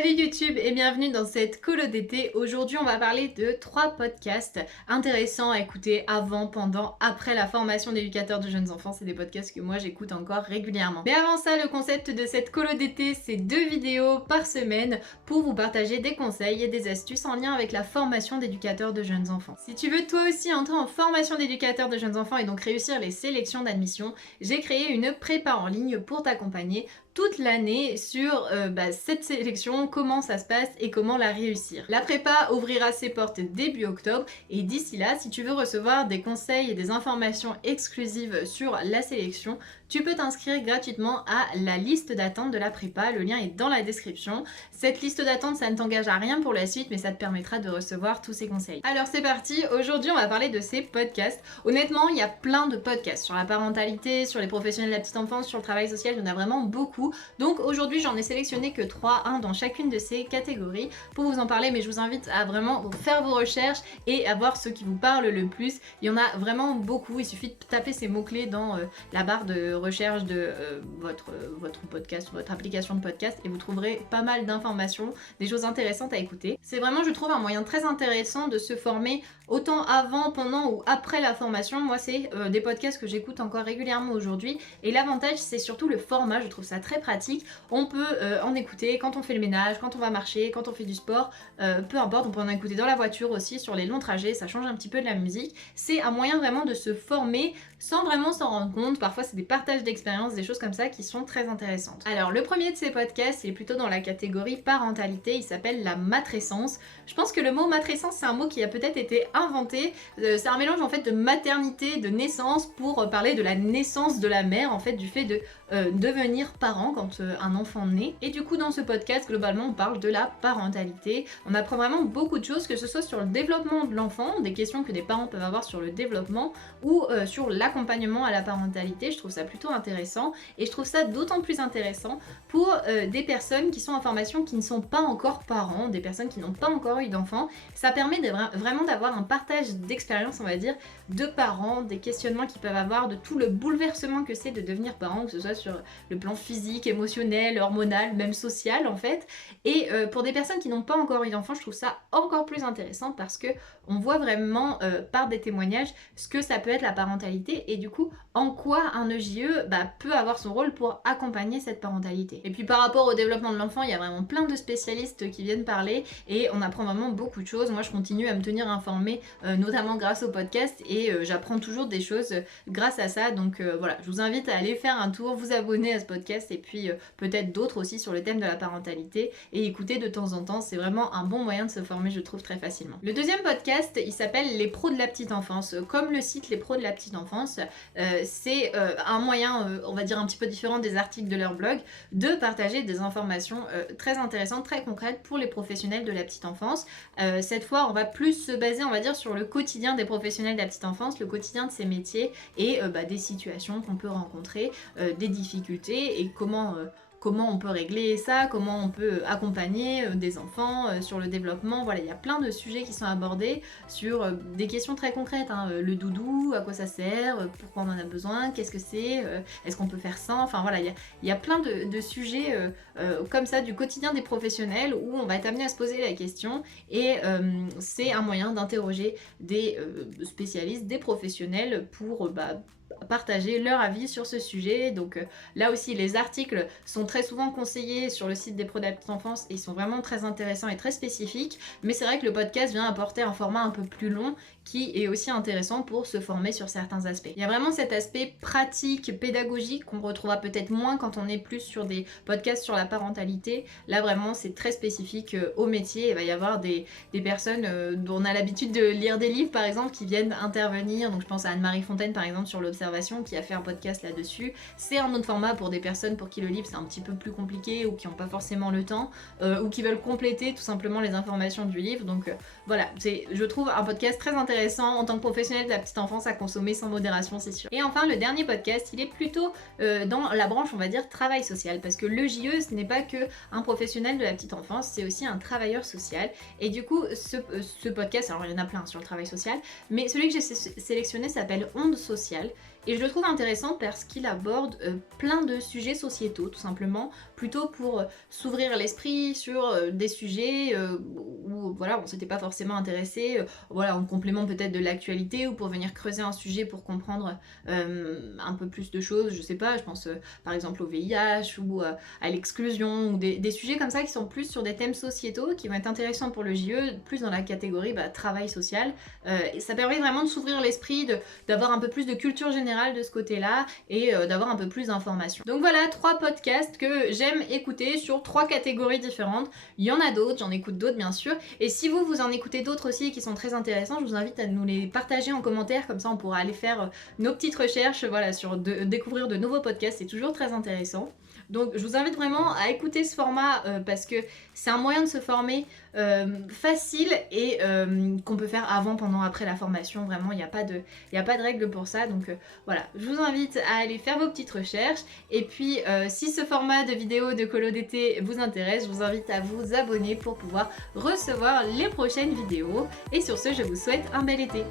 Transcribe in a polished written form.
Salut YouTube et bienvenue dans cette colo d'été. Aujourd'hui on va parler de 3 podcasts intéressants à écouter avant, pendant, après la formation d'éducateur de jeunes enfants. C'est des podcasts que moi j'écoute encore régulièrement. Mais avant ça, le concept de cette colo d'été, c'est 2 vidéos par semaine pour vous partager des conseils et des astuces en lien avec la formation d'éducateur de jeunes enfants. Si tu veux toi aussi entrer en formation d'éducateur de jeunes enfants et donc réussir les sélections d'admission, j'ai créé une prépa en ligne pour t'accompagner toute l'année sur cette sélection, comment ça se passe et comment la réussir. La prépa ouvrira ses portes début octobre et d'ici là, si tu veux recevoir des conseils et des informations exclusives sur la sélection, tu peux t'inscrire gratuitement à la liste d'attente de la prépa, le lien est dans la description. Cette liste d'attente, ça ne t'engage à rien pour la suite, mais ça te permettra de recevoir tous ces conseils. Alors c'est parti, aujourd'hui on va parler de ces podcasts. Honnêtement, il y a plein de podcasts sur la parentalité, sur les professionnels de la petite enfance, sur le travail social, il y en a vraiment beaucoup. Donc aujourd'hui j'en ai sélectionné que 3, un dans chacune de ces catégories pour vous en parler, mais je vous invite à vraiment faire vos recherches et à voir ceux qui vous parlent le plus. Il y en a vraiment beaucoup, il suffit de taper ces mots-clés dans la barre de recherche de votre podcast, votre application de podcast et vous trouverez pas mal d'informations, des choses intéressantes à écouter. C'est vraiment, je trouve, un moyen très intéressant de se former autant avant, pendant ou après la formation. Moi c'est des podcasts que j'écoute encore régulièrement aujourd'hui et l'avantage c'est surtout le format, je trouve ça très pratique. On peut en écouter quand on fait le ménage, quand on va marcher, quand on fait du sport, peu importe, on peut en écouter dans la voiture aussi, sur les longs trajets, ça change un petit peu de la musique. C'est un moyen vraiment de se former sans vraiment s'en rendre compte. Parfois c'est des partages d'expériences, des choses comme ça qui sont très intéressantes. Alors le premier de ces podcasts est plutôt dans la catégorie parentalité, il s'appelle la matrescence. Je pense que le mot matrescence c'est un mot qui a peut-être été inventé, c'est un mélange en fait de maternité, de naissance pour parler de la naissance de la mère, en fait du fait de devenir parent quand un enfant naît. Et du coup dans ce podcast globalement on parle de la parentalité, on apprend vraiment beaucoup de choses, que ce soit sur le développement de l'enfant, des questions que des parents peuvent avoir sur le développement ou sur l'accompagnement à la parentalité. Je trouve ça plutôt intéressant et je trouve ça d'autant plus intéressant pour des personnes qui sont en formation qui ne sont pas encore parents, des personnes qui n'ont pas encore eu d'enfants. Ça permet vraiment d'avoir un partage d'expérience, on va dire, de parents, des questionnements qu'ils peuvent avoir, de tout le bouleversement que c'est de devenir parent, que ce soit sur le plan physique, émotionnel, hormonal, même social en fait. Et pour des personnes qui n'ont pas encore eu d'enfants, je trouve ça encore plus intéressant parce que on voit vraiment par des témoignages ce que ça peut être la parentalité et du coup en quoi un EJE peut avoir son rôle pour accompagner cette parentalité. Et puis par rapport au développement de l'enfant, il y a vraiment plein de spécialistes qui viennent parler et on apprend vraiment beaucoup de choses. Moi je continue à me tenir informée notamment grâce au podcast et j'apprends toujours des choses grâce à ça. Donc voilà, je vous invite à aller faire un tour, vous abonner à ce podcast et puis peut-être d'autres aussi sur le thème de la parentalité et écouter de temps en temps. C'est vraiment un bon moyen de se former, je trouve, très facilement. Le deuxième podcast, il s'appelle Les pros de la petite enfance. Comme le site Les pros de la petite enfance, c'est un moyen, on va dire un petit peu différent des articles de leur blog, de partager des informations très intéressantes, très concrètes pour les professionnels de la petite enfance. Cette fois, on va plus se baser, on va dire, sur le quotidien des professionnels de la petite enfance, le quotidien de ces métiers et des situations qu'on peut rencontrer, des difficultés et comment on peut régler ça, comment on peut accompagner des enfants sur le développement. Voilà, il y a plein de sujets qui sont abordés sur des questions très concrètes, hein. Le doudou, à quoi ça sert, pourquoi on en a besoin, qu'est-ce que c'est, est-ce qu'on peut faire sans, enfin voilà, il y a plein de sujets comme ça du quotidien des professionnels où on va être amené à se poser la question et c'est un moyen d'interroger des spécialistes, des professionnels pour partager leur avis sur ce sujet. Donc là aussi les articles sont très souvent conseillés sur le site des pros de la petite enfance et ils sont vraiment très intéressants et très spécifiques, mais c'est vrai que le podcast vient apporter un format un peu plus long qui est aussi intéressant pour se former sur certains aspects. Il y a vraiment cet aspect pratique, pédagogique qu'on retrouvera peut-être moins quand on est plus sur des podcasts sur la parentalité. Là vraiment c'est très spécifique au métier. Il va y avoir des personnes dont on a l'habitude de lire des livres par exemple qui viennent intervenir. Donc je pense à Anne-Marie Fontaine par exemple sur l'observation qui a fait un podcast là-dessus. C'est un autre format pour des personnes pour qui le livre c'est un petit peu plus compliqué ou qui n'ont pas forcément le temps ou qui veulent compléter tout simplement les informations du livre. Donc voilà, c'est je trouve un podcast très intéressant en tant que professionnel de la petite enfance à consommer sans modération, c'est sûr. Et enfin le dernier podcast, il est plutôt dans la branche on va dire travail social, parce que le JE ce n'est pas que un professionnel de la petite enfance, c'est aussi un travailleur social. Et du coup ce podcast, alors il y en a plein sur le travail social, mais celui que j'ai sélectionné s'appelle Onde sociale Et je le trouve intéressant parce qu'il aborde plein de sujets sociétaux, tout simplement, plutôt pour s'ouvrir l'esprit sur des sujets où voilà, on s'était pas forcément intéressé, voilà, en complément peut-être de l'actualité ou pour venir creuser un sujet pour comprendre un peu plus de choses, je sais pas, je pense par exemple au VIH ou à l'exclusion, ou des sujets comme ça qui sont plus sur des thèmes sociétaux, qui vont être intéressants pour le JE, plus dans la catégorie travail social. Et ça permet vraiment de s'ouvrir l'esprit, d'avoir un peu plus de culture générale de ce côté-là et d'avoir un peu plus d'informations. Donc voilà, 3 podcasts que j'aime écouter sur 3 catégories différentes. Il y en a d'autres, j'en écoute d'autres bien sûr. Et si vous en écoutez d'autres aussi qui sont très intéressants, je vous invite à nous les partager en commentaire, comme ça on pourra aller faire nos petites recherches, voilà, sur découvrir de nouveaux podcasts, c'est toujours très intéressant. Donc je vous invite vraiment à écouter ce format parce que c'est un moyen de se former facile et qu'on peut faire avant, pendant, après la formation. Vraiment, il n'y a pas de règle pour ça. Donc voilà, je vous invite à aller faire vos petites recherches. Et puis si ce format de vidéo de colo d'été vous intéresse, je vous invite à vous abonner pour pouvoir recevoir les prochaines vidéos. Et sur ce, je vous souhaite un bel été.